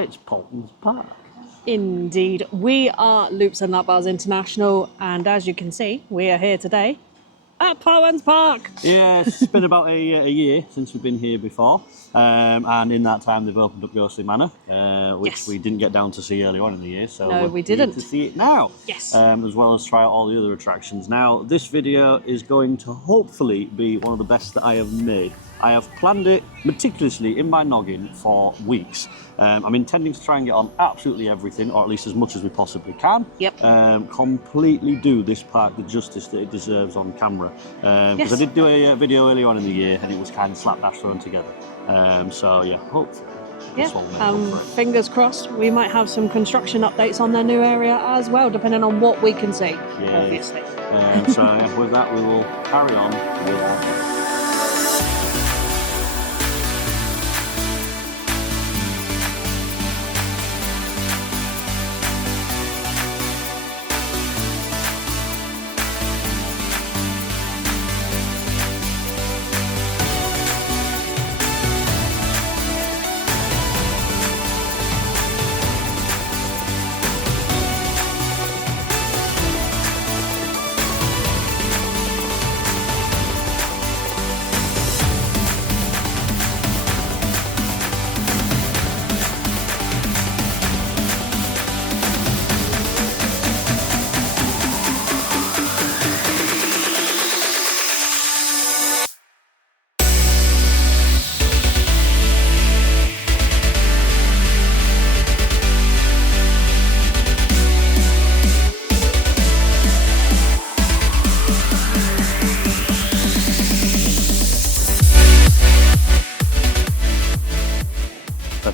It's Paultons Park. Indeed. We are Loops and Nut Bars International, and as you can see, we are here today at Paultons Park. Yeah, it's been about a year since we've been here before, and in that time they've opened up Ghostly Manor, which we didn't get down to see earlier on in the year, so no, we here didn't. to see it now. Yes. As well as try out all the other attractions. Now, this video is going to hopefully be one of the best that I have made. I have planned it meticulously in my noggin for weeks. I'm intending to try and get on absolutely everything, or at least as much as we possibly can. Yep. Completely do this park the justice that it deserves on camera. Because I did do a video earlier on in the year, and it was kind of slapdash thrown together. So yeah, hopefully. Fingers crossed, we might have some construction updates on their new area as well, depending on what we can see, obviously. So yeah, with that, we will carry on with our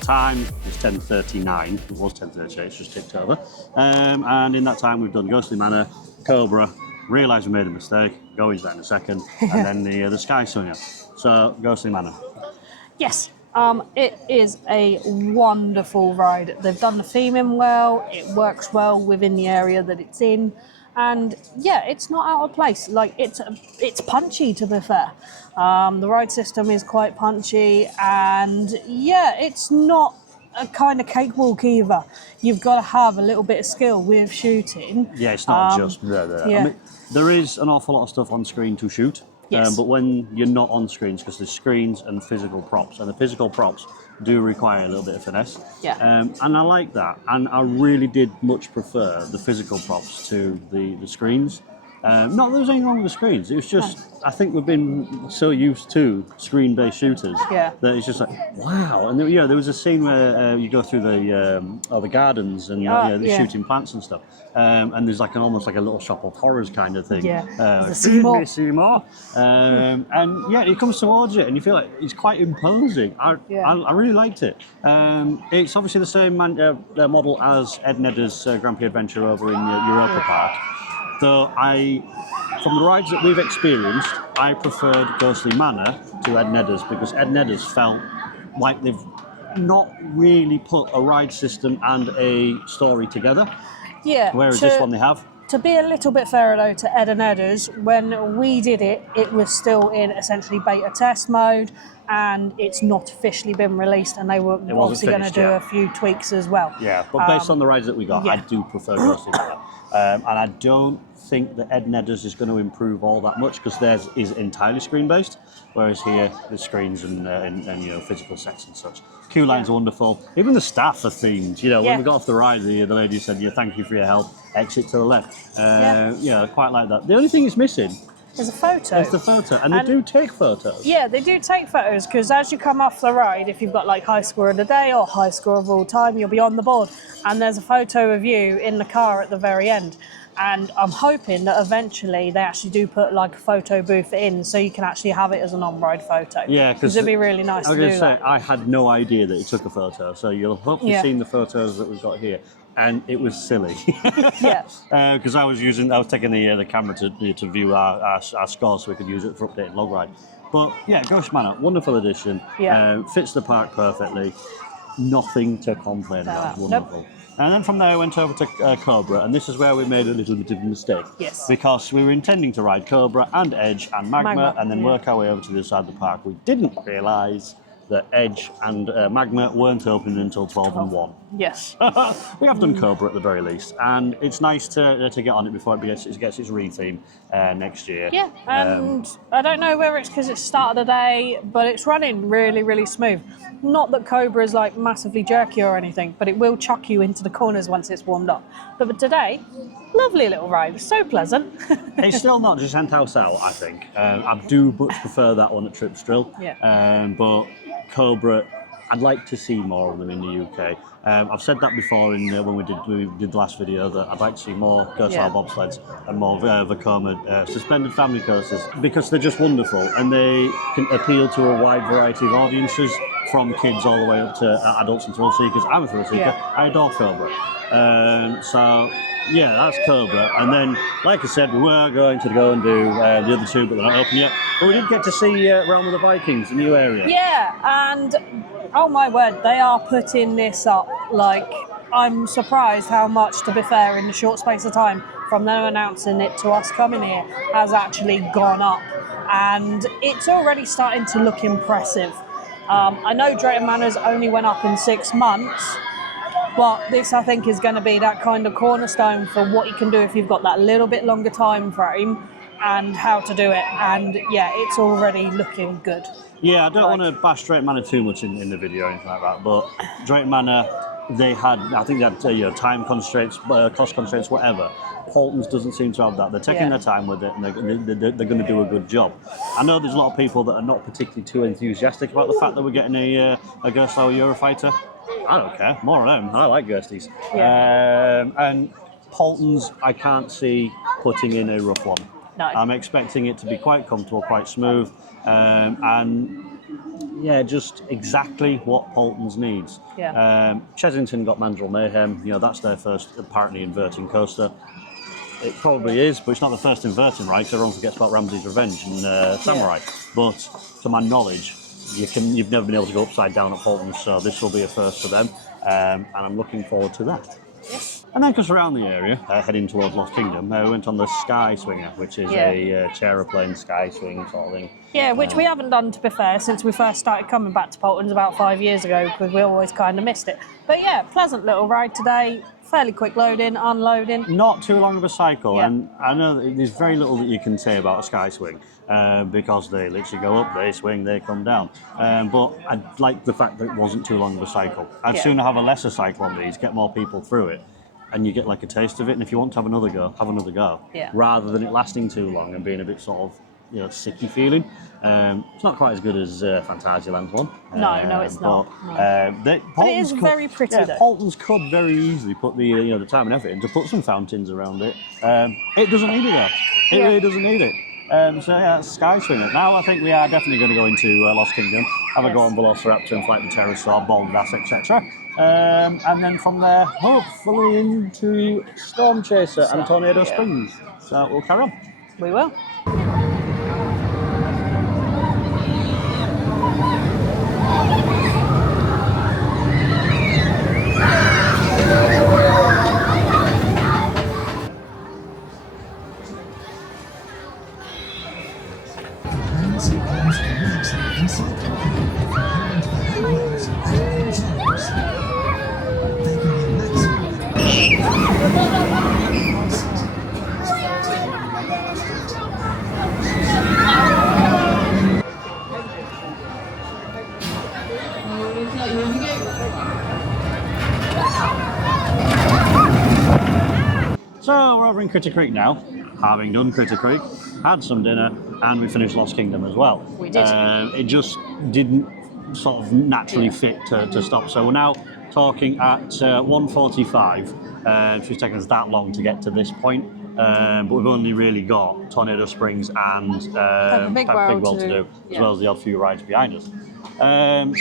time is 10:39. It was 10:38, it's just ticked over. And in that time we've done Ghostly Manor, Cobra, realised we made a mistake, go into that in a second, and then the Sky Sonia. So, Ghostly Manor. Yes, it is a wonderful ride. They've done the theming well, it works well within the area that it's in, and yeah, it's not out of place. Like, it's punchy, to be fair. The ride system is quite punchy, and yeah, it's not a kind of cakewalk either. You've got to have a little bit of skill with shooting. Yeah, it's not just there. Yeah. I mean, there is an awful lot of stuff on screen to shoot, but when you're not on screens, because there's screens and physical props, and the physical props do require a little bit of finesse. Yeah. And I like that, and I really did much prefer the physical props to the screens. Not that there was anything wrong with the screens, it was just, I think we've been so used to screen-based shooters that it's just like, wow. And there was a scene where you go through the gardens and they're shooting plants and stuff. And there's like almost like a little shop of horrors kind of thing. Yeah, Seymour. And yeah, he comes towards it and you feel like it's quite imposing. I really liked it. It's obviously the same model as Ed Nedder's Grand Prix Adventure over in Europa Park. So from the rides that we've experienced, I preferred Ghostly Manor to Ed Nedder's, because Ed Nedder's felt like they've not really put a ride system and a story together. Yeah. Whereas this one they have. To be a little bit fairer though to Ed and Edda's, when we did it, it was still in essentially beta test mode, and it's not officially been released, and they were obviously going to do a few tweaks as well. Yeah, but based on the rides that we got, I do prefer Ghostly Manor. And I don't think that Ed Nedder's is going to improve all that much, because theirs is entirely screen-based, whereas here the screens and physical sets and such. Queue lines are wonderful. Even the staff are themed. When we got off the ride, the lady said, thank you for your help, exit to the left. Quite like that. The only thing it's missing is a photo. It's the photo, and they do take photos. Yeah, they do take photos, because as you come off the ride, if you've got like high score of the day or high score of all time, you'll be on the board, and there's a photo of you in the car at the very end. And I'm hoping that eventually they actually do put like a photo booth in, so you can actually have it as an on-ride photo. Yeah, because it'd be really nice to do that. I had no idea that it took a photo, so you'll hopefully seen the photos that we've got here. And it was silly. Because I was taking the camera to view our scores, so we could use it for updated log ride. But yeah, Ghostly Manor, wonderful addition. Fits the park perfectly. Nothing to complain about. Wonderful. Nope. And then from there I went over to Cobra, and this is where we made a little bit of a mistake. Yes. Because we were intending to ride Cobra and Edge and Magma and then work our way over to the other side of the park. We didn't realise that Edge and Magma weren't opening until 12 and 1. Yes. We have done Cobra at the very least, and it's nice to get on it before it gets its re-theme next year. Yeah, and I don't know whether it's because it's start of the day, but it's running really, really smooth. Not that Cobra is like massively jerky or anything, but it will chuck you into the corners once it's warmed up. But today, lovely little ride, so pleasant. It's still not just House out, I think. I do much prefer that one at Trip Strill. Yeah. But Cobra, I'd like to see more of them in the UK. I've said that before when we did the last video, that I'd like to see more Ghost Style bobsleds and more Vekoma suspended family coasters, because they're just wonderful and they can appeal to a wide variety of audiences, from kids all the way up to adults and thrill seekers. I'm a thrill seeker. Yeah. I adore Cobra. So yeah, that's Cobra. And then, like I said, we were going to go and do the other two, but they're not open yet. But we did get to see Realm of the Vikings, a new area. Yeah, and oh my word, they are putting this up. Like, I'm surprised how much, to be fair, in the short space of time from them announcing it to us coming here, has actually gone up. And it's already starting to look impressive. I know Drayton Manor's only went up in 6 months, but this, I think, is going to be that kind of cornerstone for what you can do if you've got that little bit longer time frame and how to do it. And yeah, it's already looking good. Yeah, I don't want to bash Drayton Manor too much in the video or anything like that, but Drayton Manor, I think they had time constraints, cost constraints, whatever. Paultons doesn't seem to have that. They're taking their time with it, and they're going to do a good job. I know there's a lot of people that are not particularly too enthusiastic about the fact that we're getting a Ghost Style Eurofighter. I don't care. More of them. I like ghosties. Yeah. And Paultons, I can't see putting in a rough one. No. I'm expecting it to be quite comfortable, quite smooth, and yeah, just exactly what Paultons needs. Yeah. Chesington got Mandrill Mayhem. You know, that's their first apparently inverting coaster. It probably is, but it's not the first inverting ride, because everyone forgets about Ramsay's Revenge and Samurai. But to my knowledge, you've never been able to go upside down at Paultons, so this will be a first for them, and I'm looking forward to that. Yes. And then just around the area, heading towards Lost Kingdom, we went on the Sky Swinger, which is a chair-airplane sky swing sort of thing. Yeah, which we haven't done, to be fair, since we first started coming back to Paultons about 5 years ago, because we always kind of missed it. But yeah, pleasant little ride today. Fairly quick loading, unloading. Not too long of a cycle, and I know that there's very little that you can say about a sky swing because they literally go up, they swing, they come down. But I like the fact that it wasn't too long of a cycle. I'd sooner have a lesser cycle on these, get more people through it, and you get like a taste of it. And if you want to have another go, rather than it lasting too long and being a bit sort of, you know, sicky feeling. It's not quite as good as Fantasyland's one. No, it's not. But it is very pretty, though. Paultons could very easily put the time and effort in to put some fountains around it. It doesn't need it though. It really doesn't need it. So yeah, that's Sky Swinger. Now I think we are definitely going to go into Lost Kingdom, have a go on Velociraptor and Flight the Pterosaur, Baldas, etc. And then from there, hopefully into Storm Chaser and Tornado Springs. So we'll carry on. We will. So we're over in Critter Creek now, having done Critter Creek, had some dinner, and we finished Lost Kingdom as well. We did. It just didn't sort of naturally fit to stop. So we're now talking at 1:45. It's taken us that long to get to this point, but we've only really got Tornado Springs and Big Well to do, as well as the odd few rides behind us.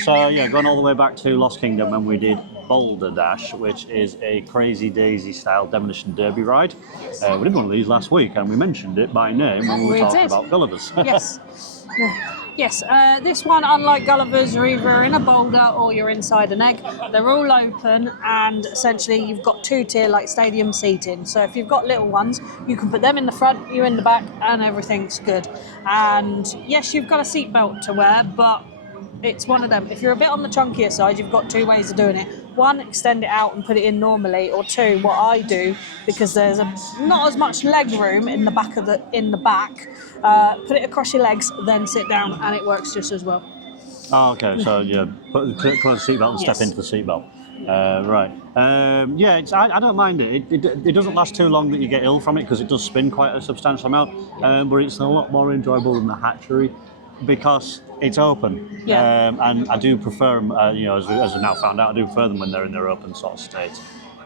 So yeah, going all the way back to Lost Kingdom, and we did Boulder Dash, which is a Crazy Daisy style demolition derby ride. We did one of these last week, and we mentioned it by name when we were talking about Gulliver's. Yes. Yes, this one, unlike Gulliver's, you're either in a boulder or you're inside an egg. They're all open, and essentially you've got two-tier like stadium seating. So if you've got little ones, you can put them in the front, you in the back, and everything's good. And yes, you've got a seatbelt to wear, but it's one of them. If you're a bit on the chunkier side, you've got 2 ways of doing it. One, extend it out and put it in normally, or 2, what I do, because there's not as much leg room in the back put it across your legs, then sit down, and it works just as well. Oh, okay. So put on the seatbelt and Yes. step into the seatbelt. Right. Yeah, I don't mind it. It doesn't last too long that you get ill from it because it does spin quite a substantial amount. But it's a lot more enjoyable than the hatchery because it's open. Yeah. And I do prefer them. As I now found out, I do prefer them when they're in their open sort of state.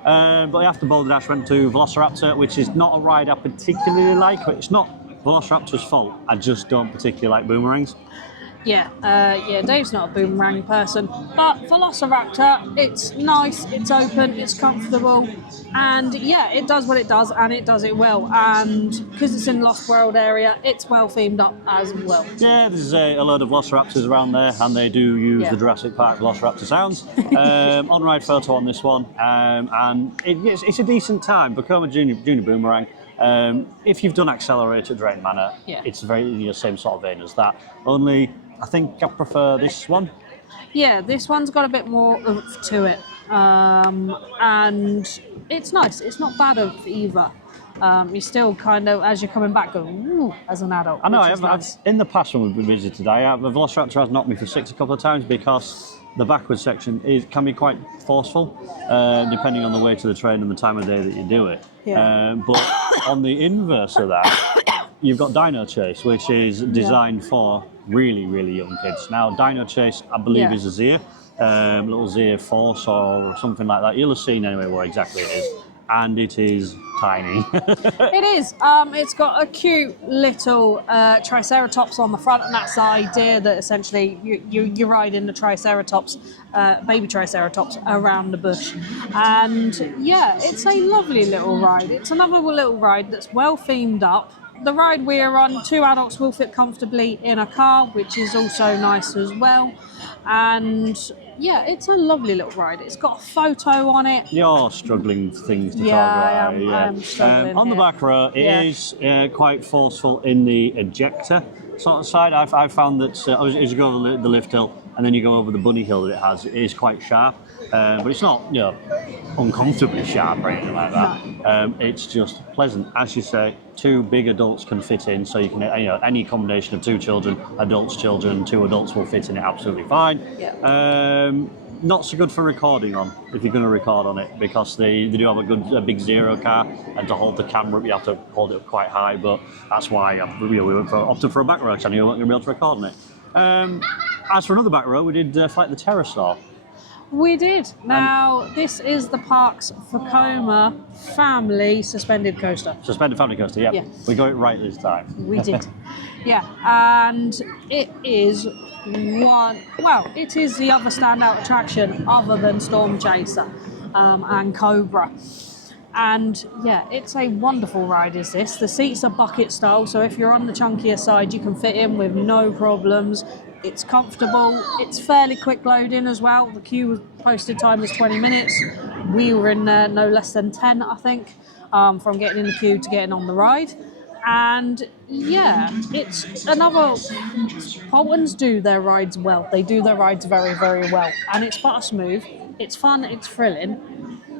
But after Boulder Dash, went to Velociraptor, which is not a ride I particularly like. But it's not Velociraptor's fault. I just don't particularly like boomerangs. Yeah, Dave's not a boomerang person, but Velociraptor, it's nice, it's open, it's comfortable, and yeah, it does what it does, and it does it well. And because it's in Lost World area, it's well themed up as well. Yeah, there's a load of Velociraptors around there, and they do use the Jurassic Park Velociraptor sounds. On-ride photo on this one, and it's a decent time. Vekoma Junior Boomerang. If you've done Accelerator Drain Manor, it's very same sort of vein as that. Only, I think I prefer this one. Yeah, this one's got a bit more oomph to it, and it's nice. It's not bad of either. You still kind of, as you're coming back, go ooh, as an adult. I know. I've in the past when we've visited today, the Velociraptor has knocked me for 6 a couple of times because the backwards section can be quite forceful, depending on the weight of the train and the time of day that you do it. Yeah. But on the inverse of that, you've got Dino Chase, which is designed for really, really young kids. Now, Dino Chase, I believe, is a Zia, little Zia Force or something like that. You'll have seen anyway where exactly it is. And it is tiny. It is. It's got a cute little Triceratops on the front, and that's the idea that essentially you ride in the Triceratops, baby Triceratops, around the bush. And yeah, it's a lovely little ride. It's another little ride that's well themed up. The ride we're on, 2 adults will fit comfortably in a car, which is also nice as well. And yeah, it's a lovely little ride. It's got a photo on it. You're struggling for things to talk I about. am struggling on the here. back row, it is quite forceful in the ejector sort of side. I've found that as you go over the lift hill and then you go over the bunny hill that it is quite sharp. But it's not, uncomfortably sharp or anything like that. No. It's just pleasant. As you say, 2 big adults can fit in, so you can, any combination of 2 children, children, 2 adults will fit in it absolutely fine. Yeah. Not so good for recording on, if you're going to record on it, because they do have a big zero car, and to hold the camera up, you have to hold it up quite high, but that's why we opted for a back row, because I knew I wasn't going to be able to record on it. As for another back row, we did Flight the Pterosaur. We did. Now, this is the park's Vekoma family suspended coaster. Suspended family coaster, yeah. We got it right this time. We did. Yeah, and it is it is the other standout attraction other than Storm Chaser and Cobra. And yeah, it's a wonderful ride, is this. The seats are bucket style, so if you're on the chunkier side, you can fit in with no problems. It's comfortable. It's fairly quick loading as well. The queue posted time was 20 minutes. We were in no less than 10, I think, from getting in the queue to getting on the ride. And yeah, it's another. Paultons do their rides well. They do their rides very, very well. And it's butter smooth. It's fun. It's thrilling.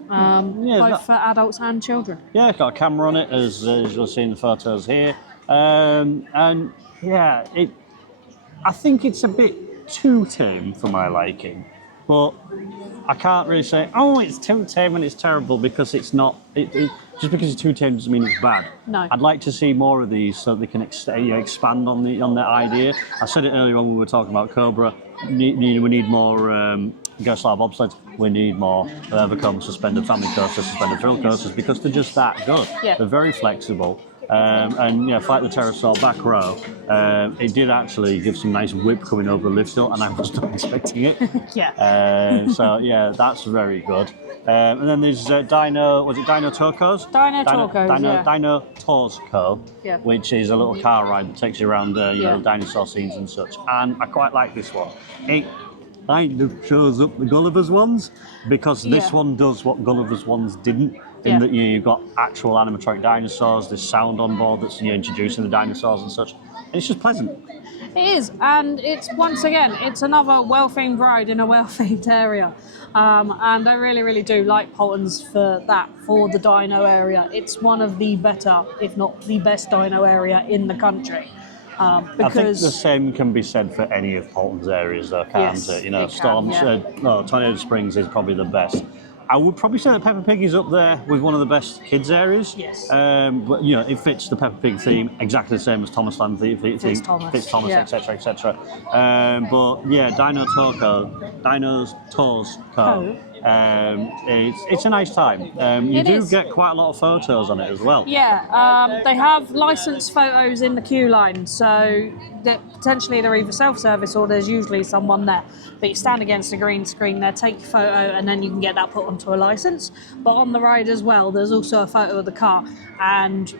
Both for adults and children. Yeah, it's got a camera on it, as you'll see in the photos here. And yeah, I think it's a bit too tame for my liking, but I can't really say, it's too tame and it's terrible, because it's not. Just because it's too tame doesn't mean it's bad. No. I'd like to see more of these so they can expand on the idea. I said it earlier when we were talking about Cobra. We need more Ghost-style bobsleds. We need more Vekoma suspended family coasters, suspended thrill coasters, because they're just that good. Yeah. They're very flexible. Flight the Pterosaur back row, it did actually give some nice whip coming over the lift hill, and I was not expecting it. Yeah. That's very good. And then there's Dino Tocos? Dino Tours Co, which is a little car ride that takes you around dinosaur scenes and such. And I quite like this one. It kind of shows up the Gulliver's ones, because this one does what Gulliver's ones didn't. in Yeah. that you've got actual animatronic dinosaurs, there's sound on board that's introducing the dinosaurs and such. And it's just pleasant. It is, and it's once again, it's another well-themed ride in a well-themed area, and I really, really do like Paultons for that, for the dino area. It's one of the better, if not the best, dino area in the country. Because I think the same can be said for any of Paulton's areas, though, can't Yes, it? You know, it can, Storms, yeah. Tornado Springs is probably the best. I would probably say that Peppa Pig is up there with one of the best kids areas. Yes. But it fits the Peppa Pig theme exactly the same as Thomas Land theme, Fitzthomas, yeah. etc., etc. But yeah, Dino's Tours Co. It's a nice time. You It do is. get quite a lot of photos on it as well. Yeah, they have licensed photos in the queue line, so that potentially they're either self-service or there's usually someone there. But you stand against a green screen there, take your photo, and then you can get that put onto a license. But on the ride as well, there's also a photo of the car. And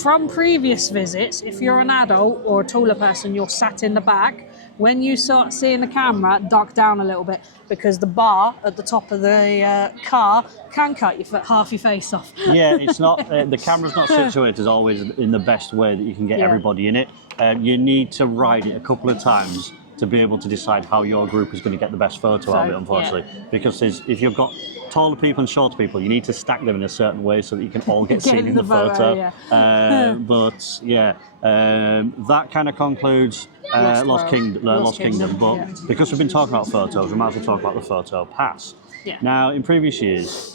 from previous visits, if you're an adult or a taller person, you're sat in the back. When you start seeing the camera, duck down a little bit because the bar at the top of the car can cut half your face off. Yeah, it's not the camera's not situated always in the best way that you can get everybody in it. You need to ride it a couple of times to be able to decide how your group is going to get the best photo out of it, unfortunately. Because if you've got taller people and shorter people, you need to stack them in a certain way so that you can all get seen in the photo. But yeah, that kind of concludes Lost Kingdom. But because we've been talking about photos, we might as well talk about the photo pass. Yeah. Now, in previous years,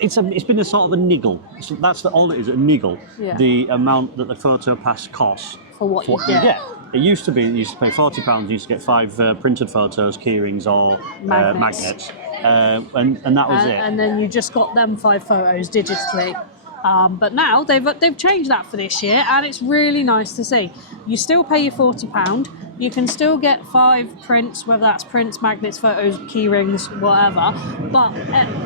it's been a sort of a niggle. So that's all it is, a niggle. Yeah. The amount that the photo pass costs For what you get. It used to be you used to pay £40. You used to get 5 printed photos, keyrings, or magnets, and that was it. And then you just got them 5 photos digitally. But now they've changed that for this year, and it's really nice to see. You still pay your £40. You can still get 5 prints, whether that's prints, magnets, photos, key rings, whatever. But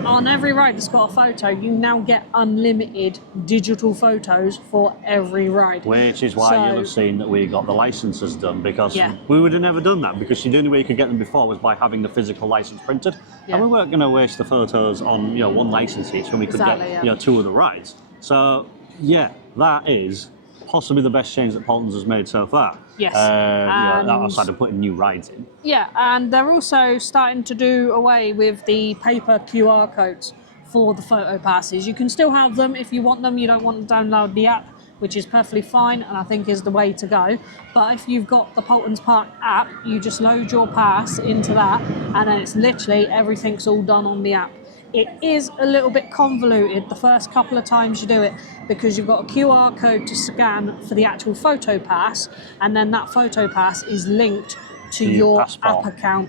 on every ride that's got a photo, you now get unlimited digital photos for every ride. Which is why you'll have seen that we got the licenses done, because we would have never done that, because the only way you could get them before was by having the physical license printed. Yeah. And we weren't going to waste the photos on one license each when we could get 2 of the rides. So yeah, that is possibly the best change that Paultons has made so far. Yes. Outside of putting new rides in. Yeah, and they're also starting to do away with the paper QR codes for the photo passes. You can still have them if you want them. You don't want to download the app, which is perfectly fine and I think is the way to go. But if you've got the Paultons Park app, you just load your pass into that, and then it's literally everything's all done on the app. It is a little bit convoluted the first couple of times you do it, because you've got a QR code to scan for the actual photo pass, and then that photo pass is linked to your passport. app account,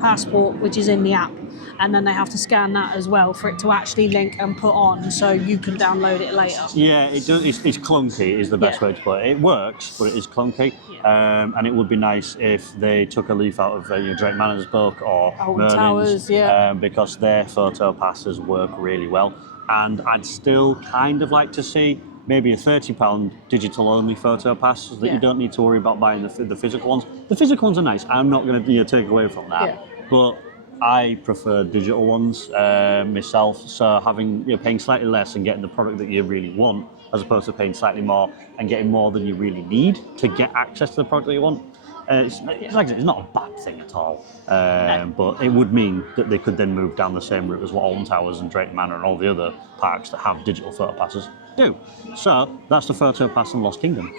passport, which is in the app. And then they have to scan that as well for it to actually link and put on, so you can download it later. Yeah, it does. It's clunky is the best way to put it. It works, but it is clunky. Yeah. And it would be nice if they took a leaf out of Drake Manor's book or Paultons Merlin's, Towers, because their photo passes work really well. And I'd still kind of like to see maybe a £30 digital-only photo pass, so that you don't need to worry about buying the physical ones. The physical ones are nice. I'm not going to take away from that, but I prefer digital ones myself. So paying slightly less and getting the product that you really want, as opposed to paying slightly more and getting more than you really need to get access to the product that you want. It's like I said, it's not a bad thing at all, but it would mean that they could then move down the same route as what Alton Towers and Drake Manor and all the other parks that have digital photo passes do. So that's the photo pass in Lost Kingdom.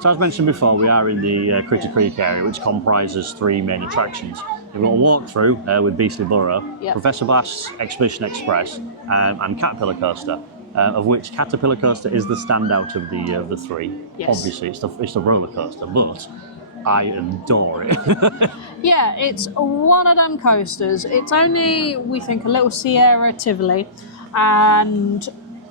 So as mentioned before, we are in the Critter Creek area, which comprises 3 main attractions. We've got a walkthrough with Beastly Burrow, Professor Blast's Expedition Express, and Caterpillar Coaster, of which Caterpillar Coaster is the standout of the 3. Yes. Obviously, it's the roller coaster, but I adore it. Yeah, it's one of them coasters. It's only, we think, a little Sierra Tivoli, and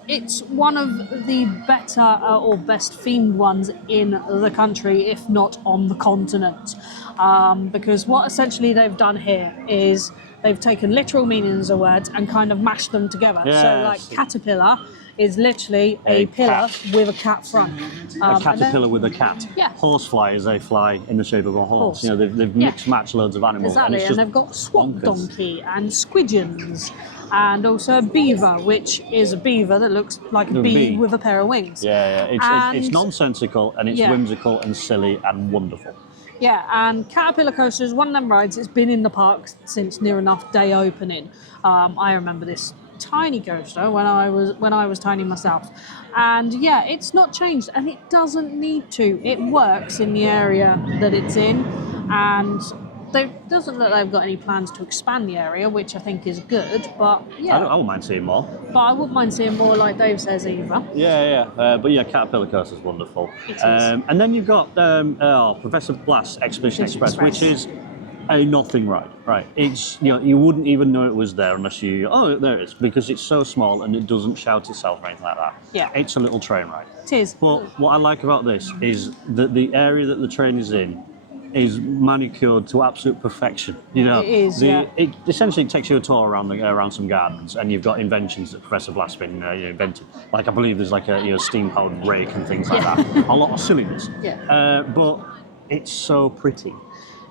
it's one of the better or best themed ones in the country, if not on the continent. Because what essentially they've done here is they've taken literal meanings of words and kind of mashed them together. So, like, Yes. caterpillar is literally a A pillar cat. with a cat front. A caterpillar with a cat. Yeah. Horseflies, they fly in the shape of a horse. Horse. You know, they've Yeah. mixed matched loads of animals. Exactly, it's and just they've got swamp bonkers. donkey and squidgeons, and also a beaver, which is a beaver that looks like a A bee bee. with a pair of wings. Yeah, it's And- nonsensical and it's Yeah. whimsical and silly and wonderful. Yeah, and Caterpillar Coaster is one of them rides. It's been in the park since near enough day opening. I remember this tiny coaster when I was tiny myself, and yeah, it's not changed, and it doesn't need to. It works in the area that it's in, and it doesn't look like they've got any plans to expand the area, which I think is good. But yeah, I wouldn't mind seeing more. but I wouldn't mind seeing more, like Dave says, either. But yeah, Caterpillar Coaster is wonderful. It is. And then you've got Professor Blast's Expedition Express, which is a nothing ride. Right? It's you wouldn't even know it was there unless there it is, because it's so small and it doesn't shout itself or anything like that. Yeah. It's a little train ride. It is. But what I like about this is that the area that the train is in is manicured to absolute perfection. You know, It is, yeah. It essentially takes you a tour around some gardens, and you've got inventions that Professor Blast's been invented. Like, I believe there's like a steam-powered rake and things like that. A lot of silliness. Yeah. But it's so pretty.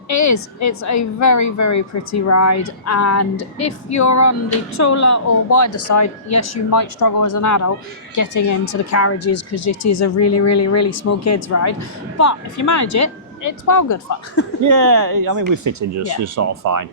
It is. It's a very, very pretty ride, and if you're on the taller or wider side, yes, you might struggle as an adult getting into the carriages because it is a really, really, really small kids ride. But if you manage it, it's well good fun. Yeah, I mean, we fit in just Yeah. sort of fine.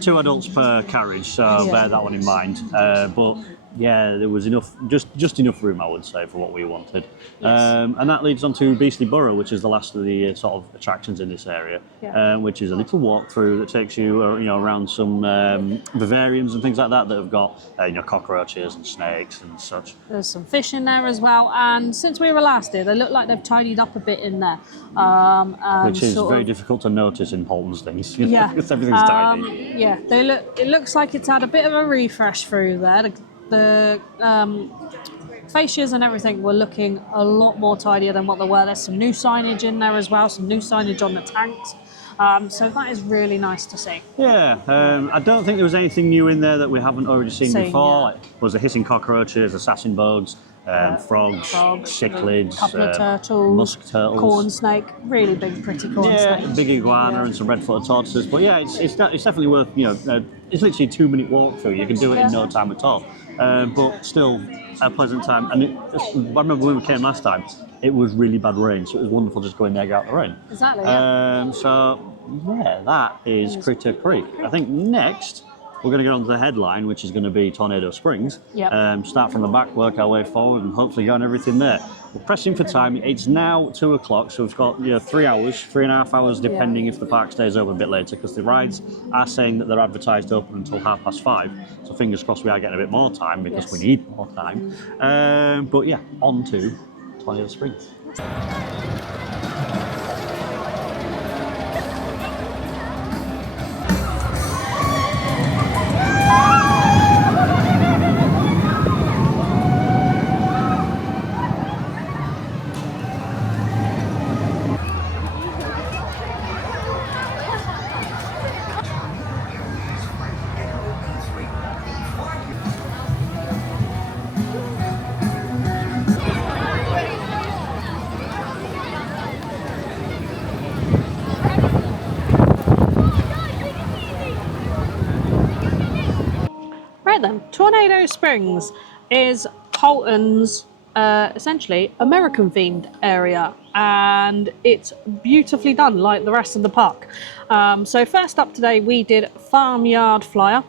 2 adults per carriage, so Yeah. bear that one in mind. But yeah, there was enough, just enough room, I would say, for what we wanted. Yes. And that leads on to Beastly Burrow, which is the last of the sort of attractions in this area, Yeah. which is a little walkthrough that takes you, around some vivariums and things like that have got, cockroaches and snakes and such. There's some fish in there as well, and since we were last here, they look like they've tidied up a bit in there. And Which is sort very of- difficult to notice in Paultons things. Yeah, because everything's tiny. Yeah, it looks like it's had a bit of a refresh through there. The fascias and everything were looking a lot more tidier than what they were. There's some new signage in there as well, some new signage on the tanks. So that is really nice to see. Yeah, I don't think there was anything new in there that we haven't already seen before. Yeah. Like, was the hissing cockroaches, assassin bugs, frogs, cichlids, a couple of turtles, musk turtles, corn snake, really big, pretty corn yeah, snake. big iguana and some red-footed tortoises. But yeah, it's definitely worth. It's literally a 2-minute walk through. You can do it in no time at all. But still a pleasant time. And I remember when we came last time, it was really bad rain, so it was wonderful just going there, get out the rain. Exactly. Yeah. So yeah, that is Critter Creek. I think next we're going to get on to the headline, which is going to be Tornado Springs. Yep. Start from the back, work our way forward, and hopefully go on everything there. We're pressing for time. It's now 2 o'clock, so we've got 3.5 hours, depending if the park stays open a bit later, because the rides are saying that they're advertised open until 5:30. So fingers crossed we are getting a bit more time, because we need more time. But yeah, on to Tornado Springs. Right then, Tornado Springs is Paultons' essentially American themed area, and it's beautifully done like the rest of the park. So first up today we did Farmyard Flyer,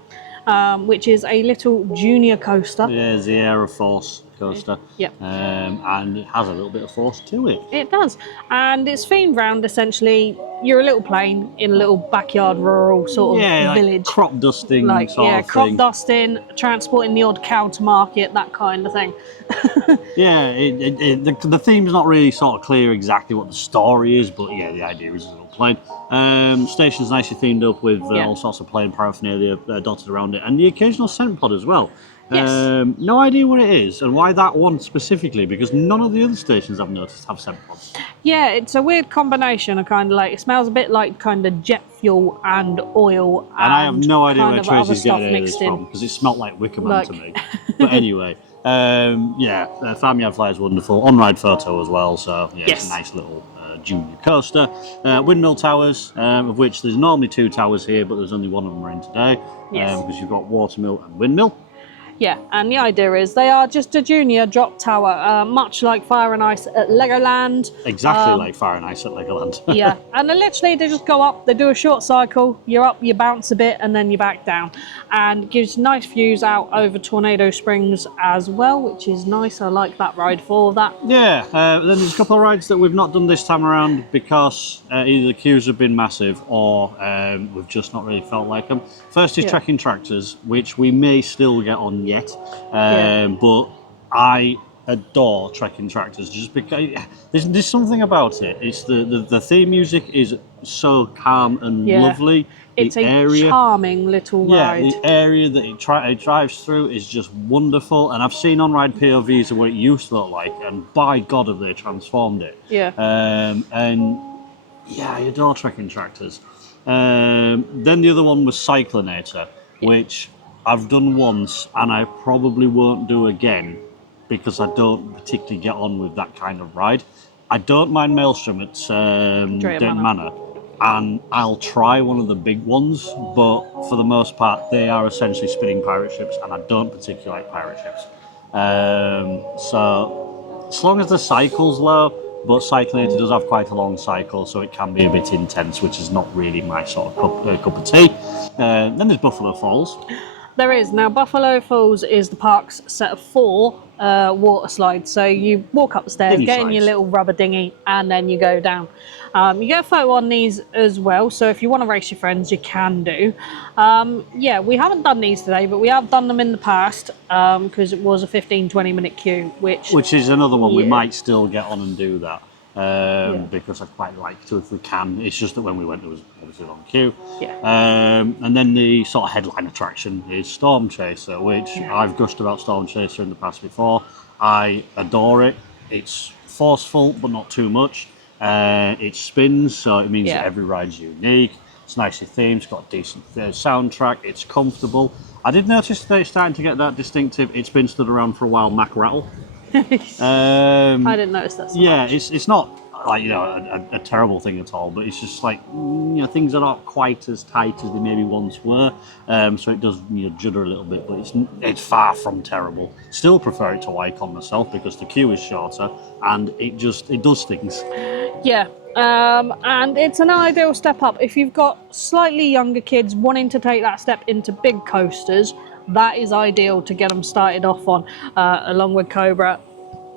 which is a little junior coaster. Yeah, the Air Force coaster. Yep. And it has a little bit of force to it. It does, and it's themed round essentially. You're a little plane in a little backyard rural sort of Like village. crop dusting sort of crop thing. dusting, transporting the odd cow to market, that kind of thing. Yeah, the theme's not really sort of clear exactly what the story is, but yeah, the idea is a little plane. Station's nicely themed up with all sorts of plane paraphernalia dotted around it, and the occasional scent pod as well. Yes. No idea what it is and why that one specifically, because none of the other stations I've noticed have scent pods. Yeah, it's a weird combination of kind of like, it smells a bit like kind of jet fuel and oil. And I have no idea where Tracy's stuff getting this mixed in. from, because it smelled like Wicker Man to me. But anyway, Farmyard Flyer is wonderful. On-ride photo as well, so yeah, it's a nice little junior coaster. Windmill towers, of which there's normally 2 towers here, but there's only one of them we're in today, because you've got Watermill and Windmill. Yeah, and the idea is they are just a junior drop tower, much like Fire and Ice at Legoland. Exactly like Fire and Ice at Legoland. Yeah, and then literally they just go up, they do a short cycle, you're up, you bounce a bit, and then you're back down. And gives nice views out over Tornado Springs as well, which is nice. I like that ride for that. Yeah, then there's a couple of rides that we've not done this time around because either the queues have been massive or we've just not really felt like them. First is Trekking Tractors, which we may still get on yet, but I adore Trekking Tractors just because there's something about it. It's the theme music is so calm and lovely. It's a charming little ride. Yeah, the area that it drives through is just wonderful, and I've seen on-ride POVs of what it used to look like, and by God have they transformed it. Yeah. I adore Trekking Tractors. Then the other one was Cyclinator, which I've done once, and I probably won't do again because I don't particularly get on with that kind of ride. I don't mind Maelstrom at Drayton Manor, and I'll try one of the big ones, but for the most part, they are essentially spinning pirate ships, and I don't particularly like pirate ships. So, as long as the cycle's low, but Cyclinator does have quite a long cycle, so it can be a bit intense, which is not really my sort of cup of tea. Then there's Buffalo Falls. There is. Now, Buffalo Falls is the park's set of 4 water slides. So you walk up the stairs, get in your little rubber dinghy, and then you go down. You get a photo on these as well, so if you want to race your friends, you can do. We haven't done these today, but we have done them in the past because it was a 15-20 minute queue, which is another one. We might still get on and do that. Because I'd quite like to if we can. It's just that when we went there was obviously a long queue. And then the sort of headline attraction is Storm Chaser, which I've gushed about Storm Chaser in the past before. I adore it. It's forceful but not too much. It spins, so it means that every ride's unique. It's nicely themed, it's got a decent soundtrack, it's comfortable. I did notice that it's starting to get that distinctive, it's been stood around for a while, Mack Rattle. I didn't notice that so much. It's not like a terrible thing at all, but it's just like things are not quite as tight as they maybe once were, so it does judder a little bit, but it's far from terrible. Still prefer it to Wycombe myself because the queue is shorter and it does things. And it's an ideal step up if you've got slightly younger kids wanting to take that step into big coasters. That is ideal to get them started off on, along with Cobra,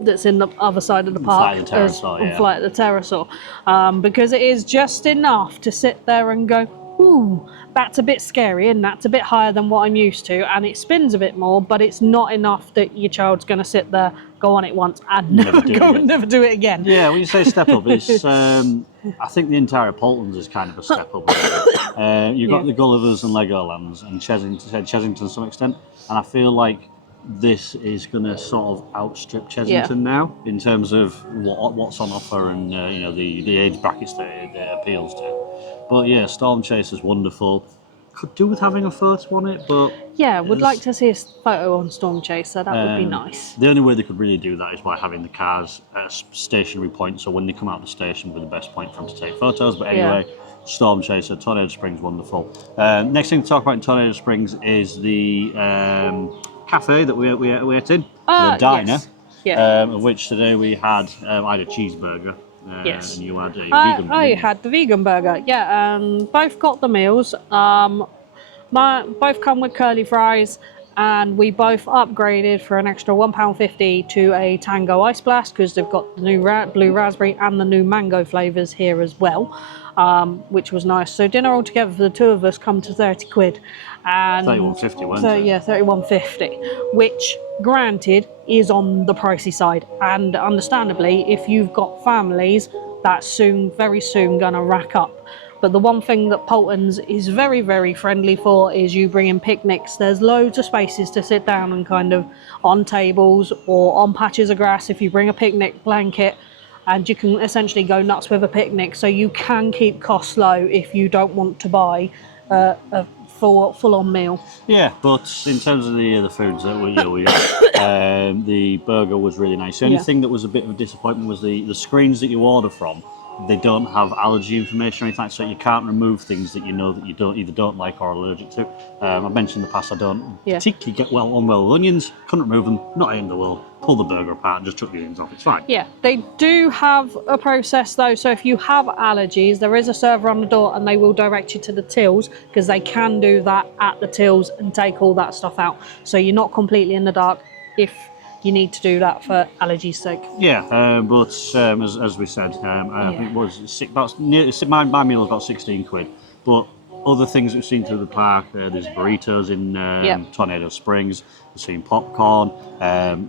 that's in the other side of the park, Flight of the Pterosaur, because it is just enough to sit there and go, ooh, that's a bit scary and that's a bit higher than what I'm used to, and it spins a bit more, but it's not enough that your child's going to sit there, go on it once, and never do it again. Yeah, when you say step up, it's I think the entire Paultons is kind of a step up. You've got the Gullivers and Legolands and Chesington to some extent, and I feel like this is going to sort of outstrip Chesington now in terms of what's on offer and the age brackets that it appeals to. But yeah, Storm Chaser's wonderful. Could do with having a photo on it, but would like to see a photo on Storm Chaser. That would be nice. The only way they could really do that is by having the cars at a stationary point, so when they come out of the station, would be the best point for them to take photos. But anyway, Storm Chaser, Tornado Springs, wonderful. Next thing to talk about in Tornado Springs is the cafe that we ate in, the diner, of which today we had I had a cheeseburger. And you had a vegan. I had the vegan burger. Both got the meals. Both come with curly fries, and we both upgraded for an extra £1.50 to a Tango Ice Blast because they've got the new blue raspberry and the new mango flavours here as well, which was nice. So dinner altogether for the two of us come to £30. And £31.50, wasn't it? £31.50, which granted is on the pricey side, and understandably if you've got families that's very soon going to rack up. But the one thing that Paultons is very, very friendly for is you bring in picnics. There's loads of spaces to sit down and kind of on tables or on patches of grass if you bring a picnic blanket, and you can essentially go nuts with a picnic. So you can keep costs low if you don't want to buy a full-on meal. Yeah, but in terms of the foods that we got, the burger was really nice. The only thing that was a bit of a disappointment was the screens that you order from. They don't have allergy information or anything like that, so you can't remove things that you know that you either don't like or are allergic to. I've mentioned in the past I don't particularly get on well with onions. Couldn't remove them, not in the world. Pull the burger apart and just took the onions off. It's fine. Yeah, they do have a process though, so if you have allergies, there is a server on the door and they will direct you to the tills, because they can do that at the tills and take all that stuff out. So you're not completely in the dark if you need to do that for allergies' sake. Yeah, but as we said, I think it was my meal was about 16 quid. But other things we've seen through the park, there's burritos in Tornado Springs. We've seen popcorn,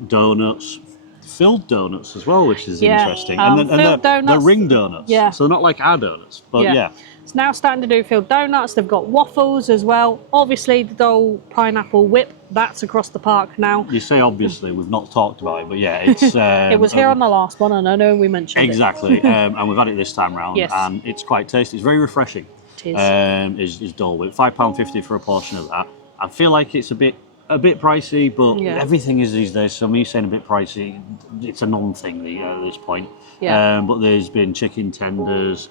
donuts, filled donuts as well, which is interesting. And they're ring donuts, so they're not like our donuts, but yeah. It's now starting to do filled donuts. They've got waffles as well. Obviously, the Dole pineapple whip, that's across the park now. You say obviously, we've not talked about it, but yeah, it's... it was here on the last one, and I know we mentioned it. And we've had it this time round, and it's quite tasty. It's very refreshing. It is. Is Dole Whip. £5.50 for a portion of that. I feel like it's a bit pricey, but everything is these days. So me saying a bit pricey, it's a non-thing at this point. But there's been chicken tenders,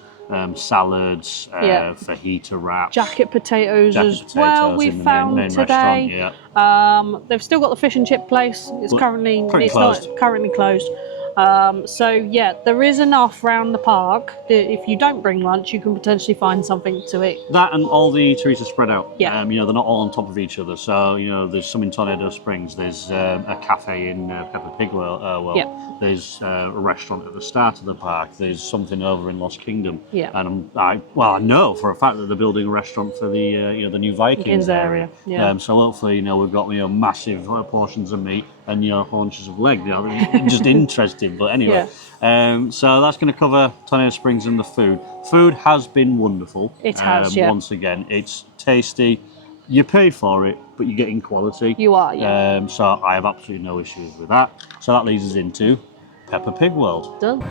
salads, fajita wraps, jacket potatoes as well. We found main today. They've still got the fish and chip place. It's currently closed. not currently closed. So yeah, there is enough round the park that if you don't bring lunch, you can potentially find something to eat. That and all the eateries are spread out. They're not all on top of each other. So there's some in Tornado Springs. There's a cafe in Peppa Pig World. There's a restaurant at the start of the park. There's something over in Lost Kingdom. And I know for a fact that they're building a restaurant for the the new Vikings area. So hopefully we've got massive portions of meat and haunches of leg. Just interesting. But anyway, so that's going to cover Tornado Springs and the food. Food has been wonderful. It has, Once again, it's tasty. You pay for it, but you're getting quality. You are, So I have absolutely no issues with that. So that leads us into Peppa Pig World. Done.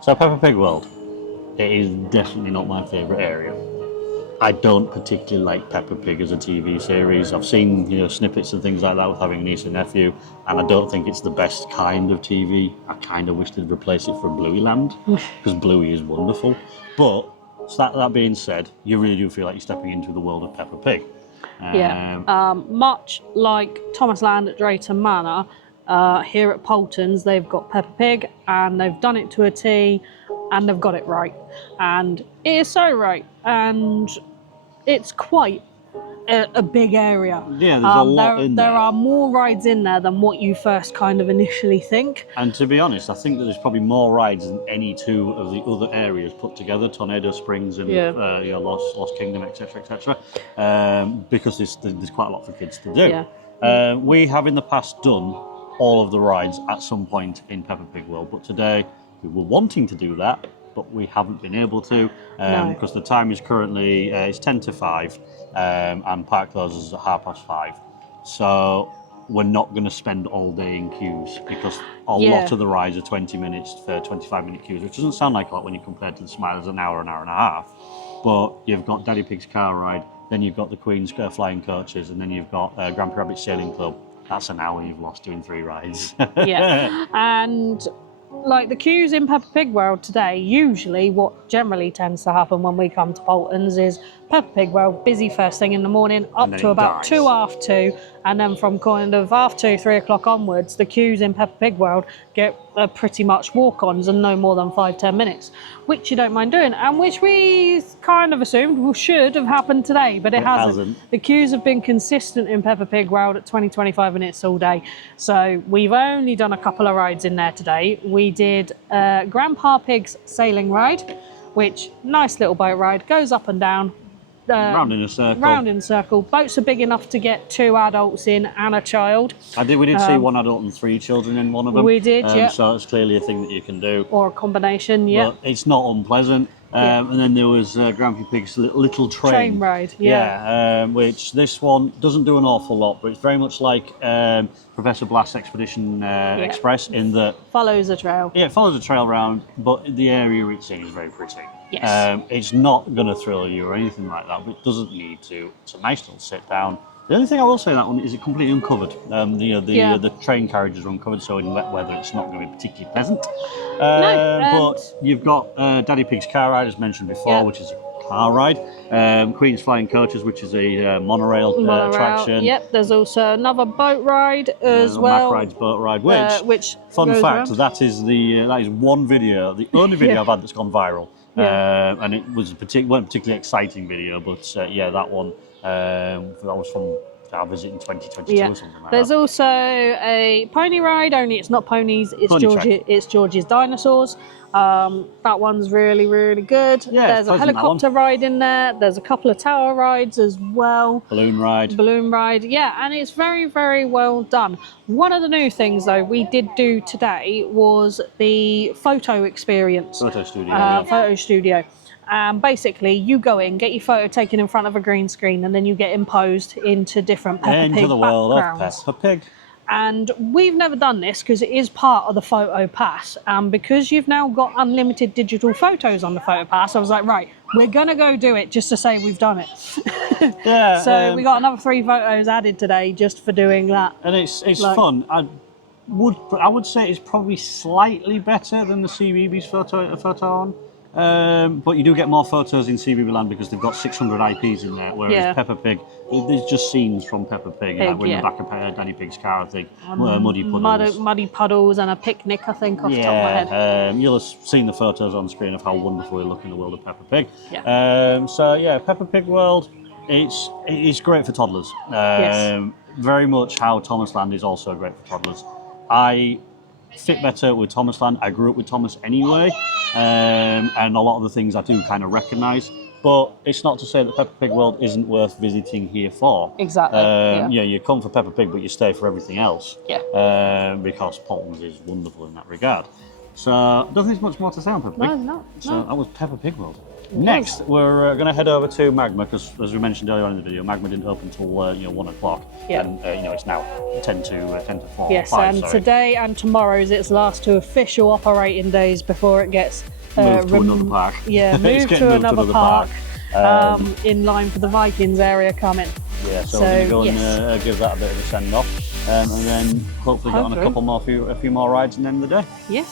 So Peppa Pig World, it is definitely not my favourite area. I don't particularly like Peppa Pig as a TV series. I've seen snippets and things like that with having a niece and nephew, and I don't think it's the best kind of TV. I kind of wish they'd replace it for Bluey Land, because Bluey is wonderful. But that being said, you really do feel like you're stepping into the world of Peppa Pig. Much like Thomas Land at Drayton Manor, here at Paultons, they've got Peppa Pig, and they've done it to a T, and they've got it right. And it is so right, and it's quite a big area. Yeah, there's a lot in there. There are more rides in there than what you first kind of initially think. And to be honest, I think that there's probably more rides than any two of the other areas put together, Tornado Springs and Lost Kingdom, etc., because there's quite a lot for kids to do. We have in the past done all of the rides at some point in Peppa Pig World, but today we were wanting to do that, but we haven't been able to because the time is currently it's 10 to 5 and park closes at 5:30. So we're not going to spend all day in queues, because a lot of the rides are 20 minutes for 25-minute queues, which doesn't sound like a lot when you compare to the Smilers an hour and a half. But you've got Daddy Pig's car ride, then you've got the Queen's flying coaches, and then you've got Grandpa Rabbit's Sailing Club. That's an hour you've lost doing 3 rides. And like the queues in Peppa Pig World today, usually what generally tends to happen when we come to Paultons is Peppa Pig World, busy first thing in the morning, up then to it about dies. 2:30, and then from kind of 2:30, 3 o'clock onwards, the queues in Peppa Pig World get pretty much walk-ons and no more than 5-10 minutes, which you don't mind doing, and which we kind of assumed should have happened today, but it hasn't. The queues have been consistent in Peppa Pig World at 20-25 minutes all day, so we've only done a couple of rides in there today. We did Grandpa Pig's sailing ride, which nice little boat ride, goes up and down. Round in a circle. Round in a circle. Boats are big enough to get 2 adults in and a child. We did see 1 adult and 3 children in one of them. We did, yeah. So it's clearly a thing that you can do. Or a combination, yeah. But it's not unpleasant. And then there was Grandpa Pig's little train ride, yeah. Which this one doesn't do an awful lot, but it's very much like Professor Blast's Expedition Express in that... Follows a trail. Yeah, it follows a trail round, but the area it's in is very pretty. Yes. It's not going to thrill you or anything like that, but it doesn't need to. It's a nice little sit down. The only thing I will say that one is it completely uncovered. The train carriages are uncovered, so in wet weather it's not going to be particularly pleasant. But you've got Daddy Pig's car ride, as mentioned before, which is a car ride. Queen's Flying Coaches, which is a monorail attraction. Yep, there's also another boat ride as well. Mac Ride's boat ride, which fun fact, around. that is one video, the only video I've had that's gone viral. And it was wasn't a particularly exciting video, but that one that was from our visit in 2022 or something like There's that. also a pony ride, only it's not ponies, it's George's dinosaurs. That one's really, really good. Yeah, there's a helicopter ride in there. There's a couple of tower rides as well. Balloon ride, and it's very, very well done. One of the new things, though, we did do today was the photo experience. Photo studio. Photo studio. Basically, you go in, get your photo taken in front of a green screen, and then you get imposed into different Peppa Pig into the world backgrounds. of Peppa Pig. And we've never done this because it is part of the photo pass. And because you've now got unlimited digital photos on the photo pass, I was like, right, we're going to go do it just to say we've done it. So we got another 3 photos added today just for doing that. And it's fun. I would say it's probably slightly better than the CBeebies photo on. But you do get more photos in CBeebi Land because they've got 600 IPs in there, whereas Peppa Pig, there's just scenes from Peppa Pig. Like we're in the back of Daddy Pig's car, I think. Muddy puddles. Muddy puddles and a picnic, I think, off the top of my head. You'll have seen the photos on screen of how wonderful we look in the world of Peppa Pig. Peppa Pig World, it's great for toddlers. Very much how Thomas Land is also great for toddlers. I fit better with Thomas Land. I grew up with Thomas anyway, and a lot of the things I do kind of recognise. But it's not to say that Peppa Pig World isn't worth visiting here for. Exactly. You come for Peppa Pig, but you stay for everything else. Because Paultons is wonderful in that regard. So I don't think there's much more to say on Peppa Pig. No. So that was Peppa Pig World. Next, we're going to head over to Magma because, as we mentioned earlier on in the video, Magma didn't open until 1 o'clock, and it's now 10 to 4. Yes, 5, and sorry. today and tomorrow is its last 2 official operating days before it gets moved to another park. Yeah, moved to another park. In line for the Vikings area coming. Yeah, so we're going to go and give that a bit of a send off, and then hopefully get on a couple more, a few more rides and end the day. Yeah.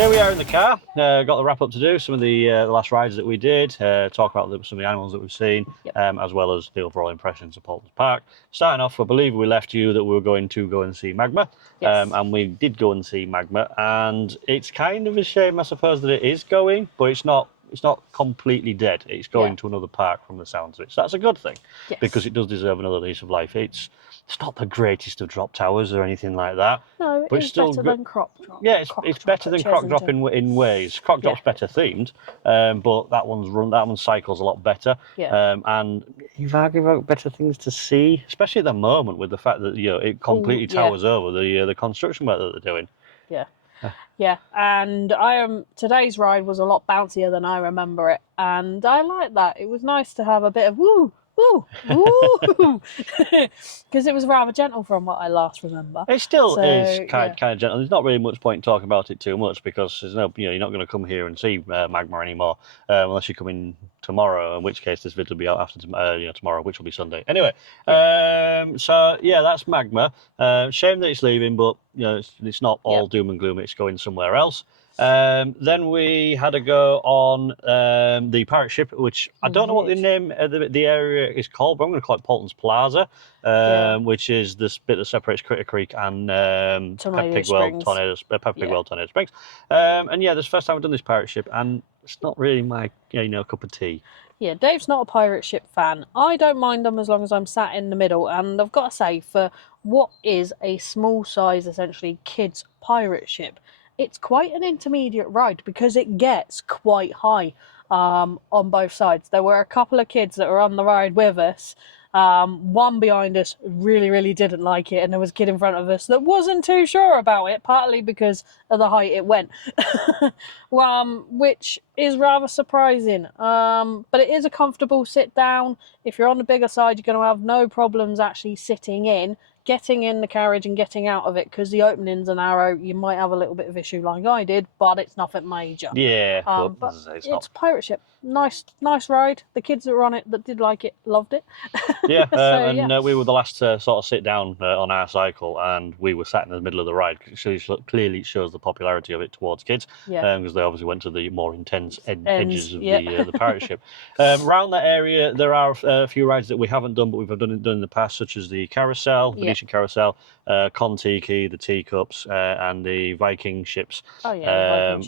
Here we are in the car. Got the wrap up to do, some of the last rides that we did, talk about some of the animals that we've seen, Yep. as well as the overall impressions of Paultons Park. Starting off, I believe we left you that we were going to go and see Magma, Yes. and we did go and see Magma, and it's kind of a shame, I suppose, that it is going, but it's not completely dead. It's going to another park from the sounds of it. So that's a good thing, because it does deserve another lease of life. It's not the greatest of drop towers or anything like that. No, but it's still better than Croc Drop. Yeah, it's better than Croc Drop in ways. Croc Drop's better themed, but that one cycles a lot better. Yeah. And you've argued about better things to see, especially at the moment with the fact that it completely towers over the construction work that they're doing. Yeah. Yeah, and today's ride was a lot bouncier than I remember it, and I like that. It was nice to have a bit of woo, woo, woo, because it was rather gentle from what I last remember. It still is kind of gentle. There's not really much point in talking about it too much, because there's no, you're not going to come here and see Magma anymore unless you come in tomorrow, in which case this video will be out after tomorrow, which will be Sunday. Anyway, so yeah, that's Magma. Shame that it's leaving, but it's not all doom and gloom. It's going somewhere else. Then we had a go on the pirate ship, which I don't know what the name of the area is called, but I'm going to call it Paultons Plaza, which is this bit that separates Critter Creek and Peppa Pig World Tornado Springs. And yeah, this is the first time I've done this pirate ship, and it's not really my cup of tea. Yeah, Dave's not a pirate ship fan. I don't mind them as long as I'm sat in the middle, and I've got to say, for what is a small size, essentially, kids' pirate ship, it's quite an intermediate ride because it gets quite high on both sides. There were a couple of kids that were on the ride with us. One behind us really didn't like it, and there was a kid in front of us that wasn't too sure about it, partly because of the height it went, which is rather surprising. But it is a comfortable sit down. If you're on the bigger side, you're going to have no problems actually sitting in, getting in the carriage and getting out of it, because the opening's are narrow. You might have a little bit of issue like I did, but it's nothing major. Yeah, but it's a pirate ship. Nice ride. The kids that were on it that did like it loved it. Yeah, we were the last to sort of sit down on our cycle, and we were sat in the middle of the ride. Clearly shows the popularity of it towards kids, because they obviously went to the more intense edges of the pirate ship. Around that area, there are a few rides that we haven't done, but we've done in the past, such as the carousel, Venetian carousel, Kon-Tiki, the teacups, and the Viking ships,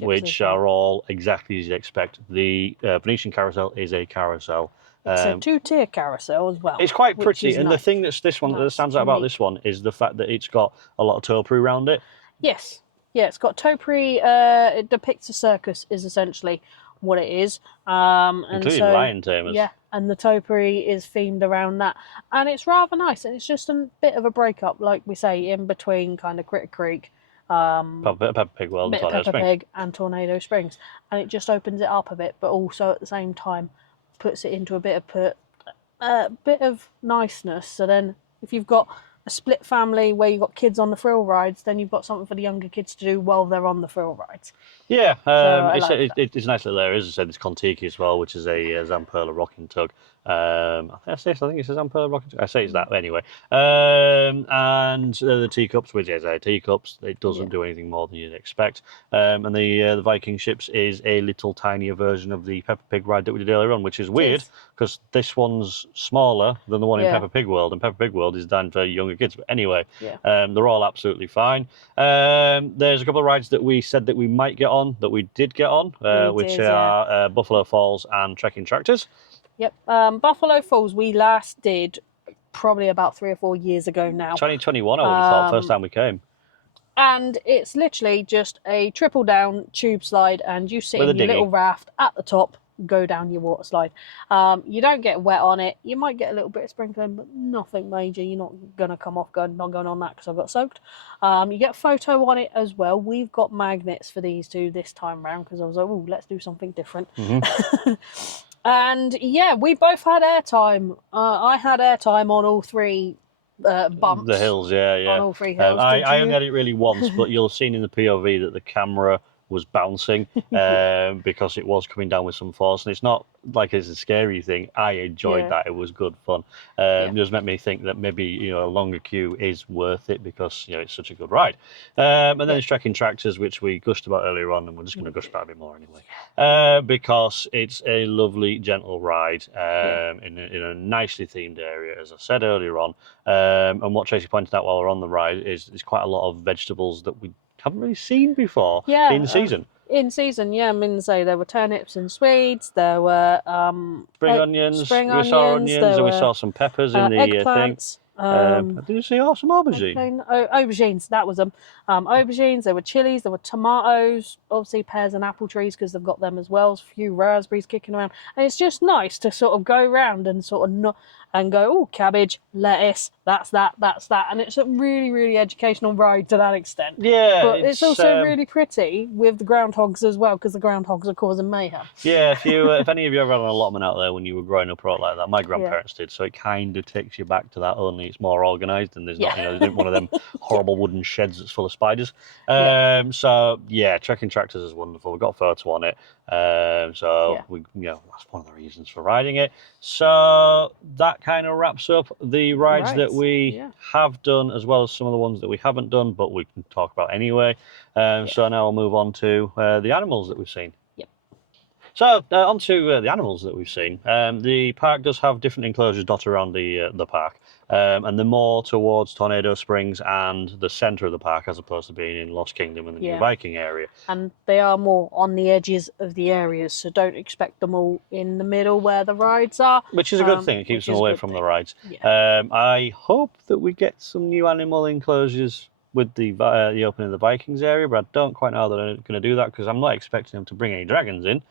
which are all exactly as you'd expect. The Venetian carousel is a carousel. It's a two-tier carousel as well. It's quite pretty, and the thing that stands out about this one is the fact that it's got a lot of topiary around it. Yes, it's got topiary. It depicts a circus, is essentially what it is, including lion tamers. Yeah, and the topiary is themed around that, and it's rather nice. And it's just a bit of a breakup, like we say, in between kind of Critter Creek, Peppa Pig World, and Tornado Springs. Pig and Tornado Springs, and it just opens it up a bit, but also at the same time puts it into a bit of niceness. So then, if you've got a split family where you've got kids on the thrill rides, then you've got something for the younger kids to do while they're on the thrill rides. Yeah, it's nice that there is. As I said, there's Kon-Tiki as well, which is a Zamperla rocking tug. I think it's a Zamperla rocking tug. I say it's that anyway. And the teacups, which is teacups, it doesn't do anything more than you'd expect. And the Viking ships is a little tinier version of the Peppa Pig ride that we did earlier on, which is weird because this one's smaller than the one in Peppa Pig World, and Peppa Pig World is designed for younger kids. But anyway, they're all absolutely fine. There's a couple of rides that we said that we might get on, that we did get on, which are Buffalo Falls and Trekking Tractors. Yep, Buffalo Falls we last did probably about 3 or 4 years ago now. 2021, I would have thought, first time we came. And it's literally just a triple down tube slide, and you sit in your little raft at the top, go down your water slide. You don't get wet on it. You might get a little bit of sprinkling, but nothing major. You're not going to come off not going on that because I got soaked. You get a photo on it as well. We've got magnets for these two this time round because I was like, oh, let's do something different. And yeah, we both had airtime. I had airtime on all three bumps. The hills, on all three hills. I only had it really once, but you'll have seen in the POV that the camera was bouncing because it was coming down with some force, and it's not like it's a scary thing. I enjoyed that; it was good fun. It just made me think that maybe a longer queue is worth it because it's such a good ride. And then there's trekking tractors, which we gushed about earlier on, and we're just going to gush about a bit more anyway, because it's a lovely, gentle ride in a nicely themed area, as I said earlier on. And what Tracy pointed out while we're on the ride is there's quite a lot of vegetables that we haven't really seen before in season. In season, I mean, say there were turnips and Swedes, there were spring onions, we saw onions, and we saw some peppers in the eggplants. Did you see some aubergine? Aubergines, that was them. Aubergines, there were chilies, there were tomatoes, obviously pears and apple trees because they've got them as well. A few raspberries kicking around, and it's just nice to sort of go around and sort of and go, oh, cabbage, lettuce, that's that, and it's a really, really educational ride to that extent. Yeah, but it's also really pretty with the groundhogs as well because the groundhogs are causing mayhem. Yeah, if any of you ever had an allotment out there when you were growing up or like that, my grandparents did, so it kind of takes you back to that. Only it's more organised and there's not, there's not one of them horrible wooden sheds that's full of spiders. So trekking tractors is wonderful. We've got a photo on it. We, that's one of the reasons for riding it. So that kind of wraps up the rides that we have done, as well as some of the ones that we haven't done, but we can talk about anyway. So now I'll move on to the animals that we've seen. So on to the animals that we've seen. The park does have different enclosures dotted around the park, and they're more towards Tornado Springs and the centre of the park, as opposed to being in Lost Kingdom and the New Viking area. And they are more on the edges of the areas, so don't expect them all in the middle where the rides are. Which is a good thing, it keeps them away from the rides. I hope that we get some new animal enclosures with the opening of the Vikings area, but I don't quite know how they're going to do that because I'm not expecting them to bring any dragons in.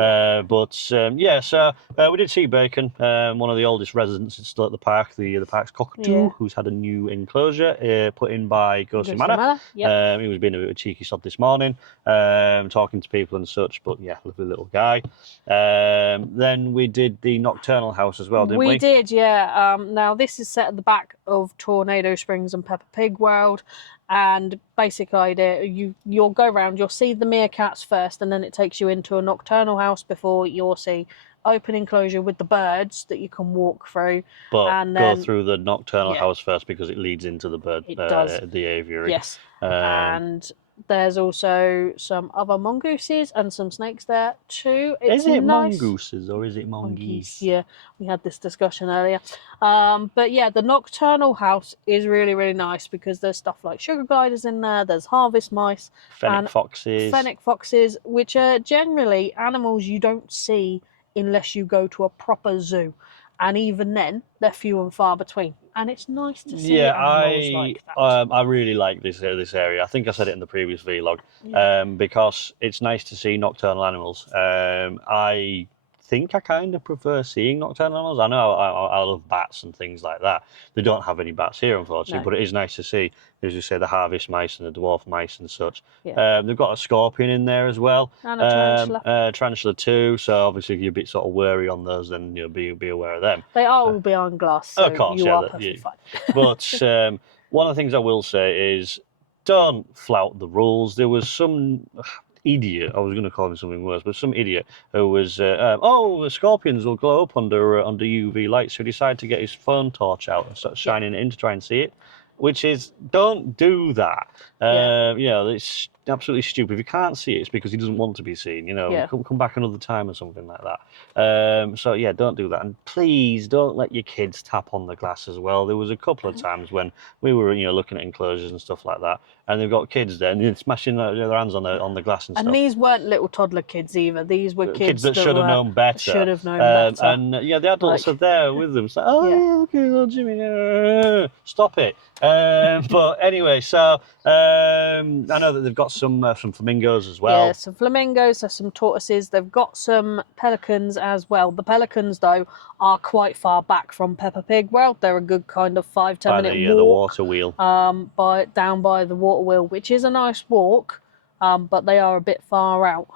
So we did see Bacon, one of the oldest residents still at the park, the park's cockatoo, who's had a new enclosure put in by Ghostly Manor. He was being a bit of a cheeky sod this morning, talking to people and such, but lovely little guy. Then we did the Nocturnal House as well, didn't we? We did, now this is set at the back of Tornado Springs and Peppa Pig World. And basic idea, you'll go around, you'll see the meerkats first, and then it takes you into a nocturnal house before you'll see open enclosure with the birds that you can walk through. But and go through the nocturnal house first because it leads into the bird, the aviary. Yes, and there's also some other mongooses and some snakes there too. Is it mongooses or is it monkeys? Yeah, we had this discussion earlier. But the nocturnal house is really, really nice because there's stuff like sugar gliders in there, there's harvest mice, fennec foxes, which are generally animals you don't see unless you go to a proper zoo. And even then, they're few and far between. And it's nice to see animals like that. I really like this area. I think I said it in the previous vlog, because it's nice to see nocturnal animals. I think I kind of prefer seeing nocturnal animals. I know I love bats and things like that. They don't have any bats here, unfortunately, but it is nice to see, as you say, the harvest mice and the dwarf mice and such. They've got a scorpion in there as well. And a tarantula. Tarantula too, so obviously if you're a bit sort of wary on those, then you'll be aware of them. They are all behind glass, so of course, you are perfectly fine. But one of the things I will say is don't flout the rules. There was some idiot, I was going to call him something worse, but some idiot who was, the scorpions will glow up under UV light, so he decided to get his phone torch out and start shining it in to try and see it, which is, don't do that. It's absolutely stupid. If you can't see it, it's because he doesn't want to be seen, come back another time or something like that. Don't do that. And please don't let your kids tap on the glass as well. There was a couple of times when we were, looking at enclosures and stuff like that, and they've got kids there and they're smashing their hands on the glass and stuff. And these weren't little toddler kids either. These were kids that should have known better. Should have known better. And the adults are there with them. So, okay, little Jimmy, stop it. But anyway, so I know that they've got some flamingos as well. Yeah, some flamingos, there's some tortoises. They've got some pelicans as well. The pelicans, though, are quite far back from Peppa Pig World. They're a good kind of 5-10 minute walk. The water wheel. Down by the water wheel, which is a nice walk, but they are a bit far out.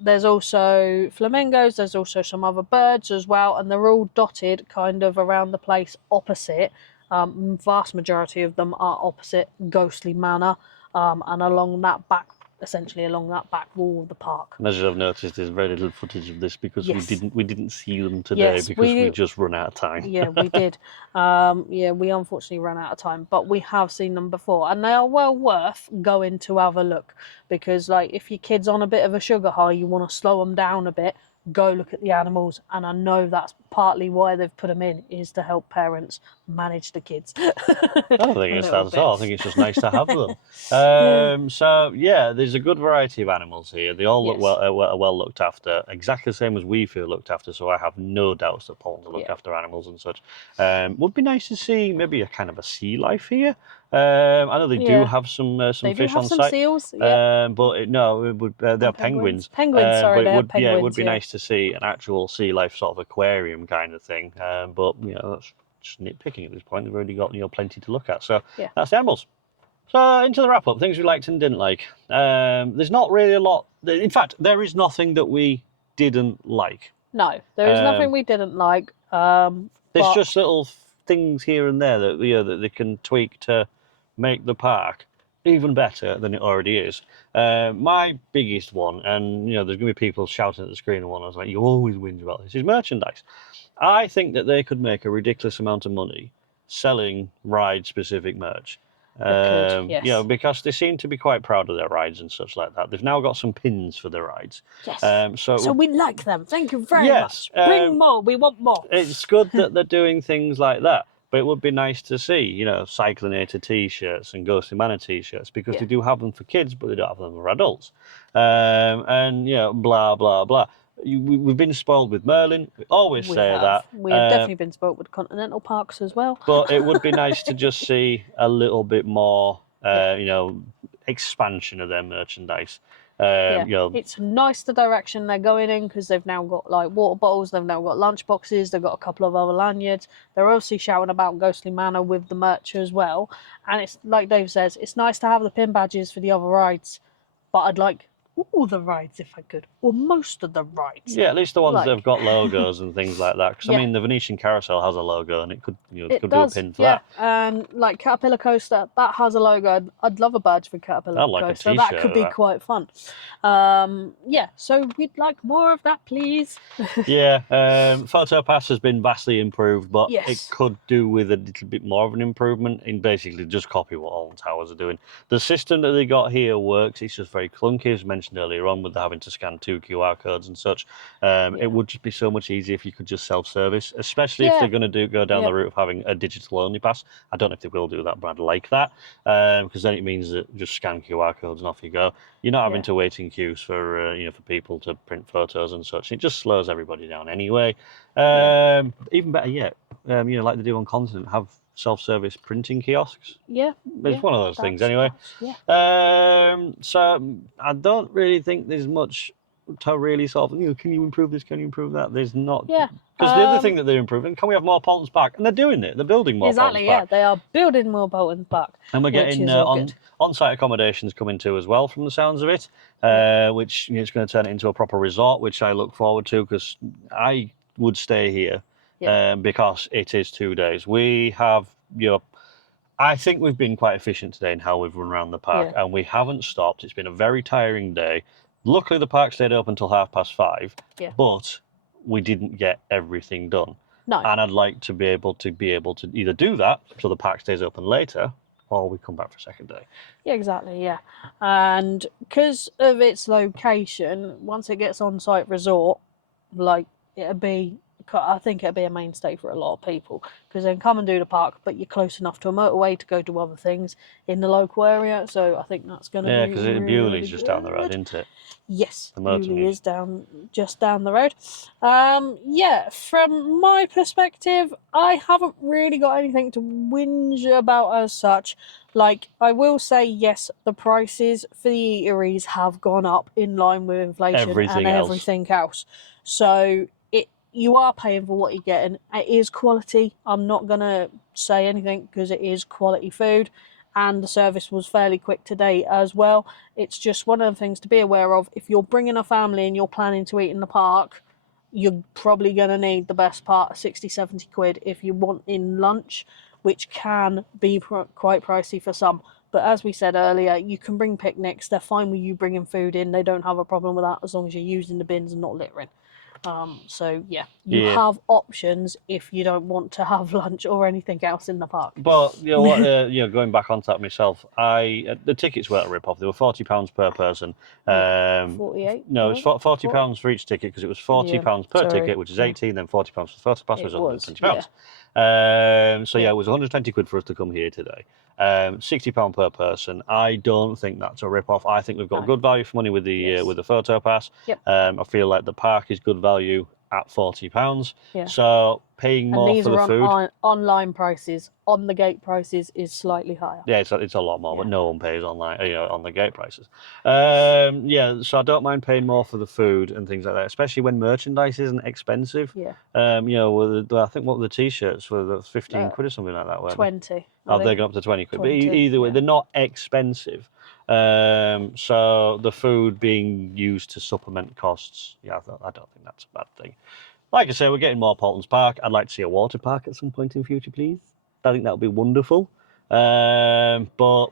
There's also flamingos, there's also some other birds as well, and they're all dotted kind of around the place opposite. Vast majority of them are opposite Ghostly Manor, and along that back essentially along that back wall of the park. And as you have noticed, there's very little footage of this because Yes. we didn't see them today because we just run out of time. Yeah, we did. We unfortunately ran out of time, but we have seen them before, and they are well worth going to have a look, because like if your kid's on a bit of a sugar high, you want to slow them down a bit, go look at the animals. And I know that's partly why they've put them in, is to help parents manage the kids. I don't think it's that at all. I think it's just nice to have them. So yeah, there's a good variety of animals here. They all look well looked after, exactly the same as we feel looked after. So I have no doubts that Paultons look after animals and such. Would be nice to see maybe a kind of a sea life here. I know they do have some fish on site. Seals, but it would they're penguins. Penguins, sorry, but it would be nice to see an actual sea life sort of aquarium kind of thing. But that's just nitpicking at this point. They've already got plenty to look at. So that's the animals. So into the wrap up, things we liked and didn't like. There's not really a lot. In fact, there is nothing that we didn't like. No, there is nothing we didn't like. There's just little things here and there that that they can tweak to make the park even better than it already is. My biggest one, and there's going to be people shouting at the screen and one, I was like, you always whinge about this, is merchandise. I think that they could make a ridiculous amount of money selling ride-specific merch. Because they seem to be quite proud of their rides and such like that. They've now got some pins for their rides. Yes. So we like them. Thank you very much. Bring more. We want more. It's good that they're doing things like that. But it would be nice to see, Cyclinator T-shirts and Ghostly Manor T-shirts, because they do have them for kids, but they don't have them for adults. Blah, blah, blah. We've been spoiled with Merlin. We always say that. We have definitely been spoiled with Continental Parks as well. But it would be nice to just see a little bit more, expansion of their merchandise. It's nice the direction they're going in, because they've now got like water bottles, they've now got lunch boxes, they've got a couple of other lanyards. They're obviously shouting about Ghostly Manor with the merch as well. And it's like Dave says, it's nice to have the pin badges for the other rides, but I'd like all the rides if I could, or most of the rides. Yeah, at least the ones that have got logos and things like that. Because I mean, the Venetian Carousel has a logo, and it could do a pin for that. And like Caterpillar Coaster, that has a logo. I'd love a badge for Caterpillar Coaster. A that could be quite fun. So we'd like more of that, please. Photo Pass has been vastly improved, but it could do with a little bit more of an improvement in basically just copy what Alton Towers are doing. The system that they got here works. It's just very clunky, as mentioned earlier on, with having to scan 2 QR codes and such. It would just be so much easier if you could just self-service, especially if they're going to go down the route of having a digital-only pass. I don't know if they will do that, but I'd like that, because then it means that just scan QR codes and off you go. You're not having to wait in queues for for people to print photos and such. It just slows everybody down anyway. Even better yet, like they do on Continent, have self-service printing kiosks. It's one of those things anyway. So I don't really think there's much to really sort of, can you improve this, can you improve that? There's not. Because the other thing that they're improving, can we have more Paultons Park? And they're doing it. They're building more Paultons Park. They are building more Paultons Park. And we're getting on-site accommodations coming too as well, from the sounds of it, which it's going to turn it into a proper resort, which I look forward to, because I would stay here because it is 2 days. We have, I think we've been quite efficient today in how we've run around the park, and we haven't stopped. It's been a very tiring day. Luckily, the park stayed open until 5:30, but we didn't get everything done. No. And I'd like to be able to either do that so the park stays open later, or we come back for a second day. Yeah, exactly, And because of its location, once it gets on-site resort, I think it'd be a mainstay for a lot of people, because then come and do the park, but you're close enough to a motorway to go do other things in the local area. So I think that's going to be because Bewley's just down the road, isn't it? Yes, Bewley is just down the road. From my perspective, I haven't really got anything to whinge about as such. Like, I will say, yes, the prices for the eateries have gone up in line with inflation and everything else. So you are paying for what you're getting. It is quality. I'm not going to say anything, because it is quality food, and the service was fairly quick today as well. It's just one of the things to be aware of. If you're bringing a family and you're planning to eat in the park, you're probably going to need the best part of 60, 70 quid if you want in lunch, which can be quite pricey for some. But as we said earlier, you can bring picnics. They're fine with you bringing food in. They don't have a problem with that as long as you're using the bins and not littering. So yeah, you have options if you don't want to have lunch or anything else in the park. But you know what? Going back on that myself, the tickets were a rip off. They were £40 per person. 48. No, it's £40 for each ticket because it was £40 per ticket, which is 18. Then £40 for the photo pass was £120. So it was 120 quid for us to come here today. £60 per person. I don't think that's a rip off. I think we've got good value for money with the photo pass. Yep. I feel like the park is good value at £40. So paying more for the food. These are online prices. On the gate prices is slightly higher. Yeah, it's a lot more, but no one pays online, on the gate prices. So I don't mind paying more for the food and things like that, especially when merchandise isn't expensive. Yeah. I think what were the t-shirts were 15 quid or something like that, weren't 20. Oh, they're going up to 20 quid. 20, But either way, they're not expensive. So the food being used to supplement costs, I don't think that's a bad thing. Like I say, we're getting more Paultons Park. I'd like to see a water park at some point in future, please. I think that would be wonderful. But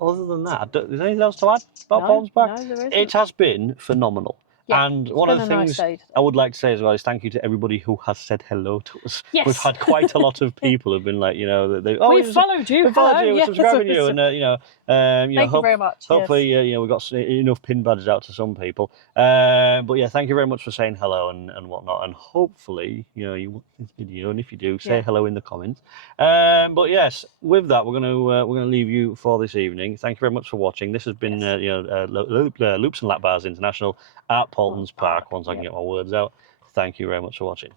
other than that, is there anything else to add about Paultons Park? No, there isn't. It has been phenomenal. Yeah, and one of the things I would like to say as well is thank you to everybody who has said hello to us. Yes. We've had quite a lot of people who've been like, we've followed you, we're subscribing you, and thank you very much. Hopefully, we've got enough pin badges out to some people. But yeah, thank you very much for saying hello and whatnot, and hopefully, you this video, and if you do, say hello in the comments. But yes, with that, we're gonna leave you for this evening. Thank you very much for watching. This has been Loops and Lap Bars International at Paultons Park. Once I can get my words out. Thank you very much for watching.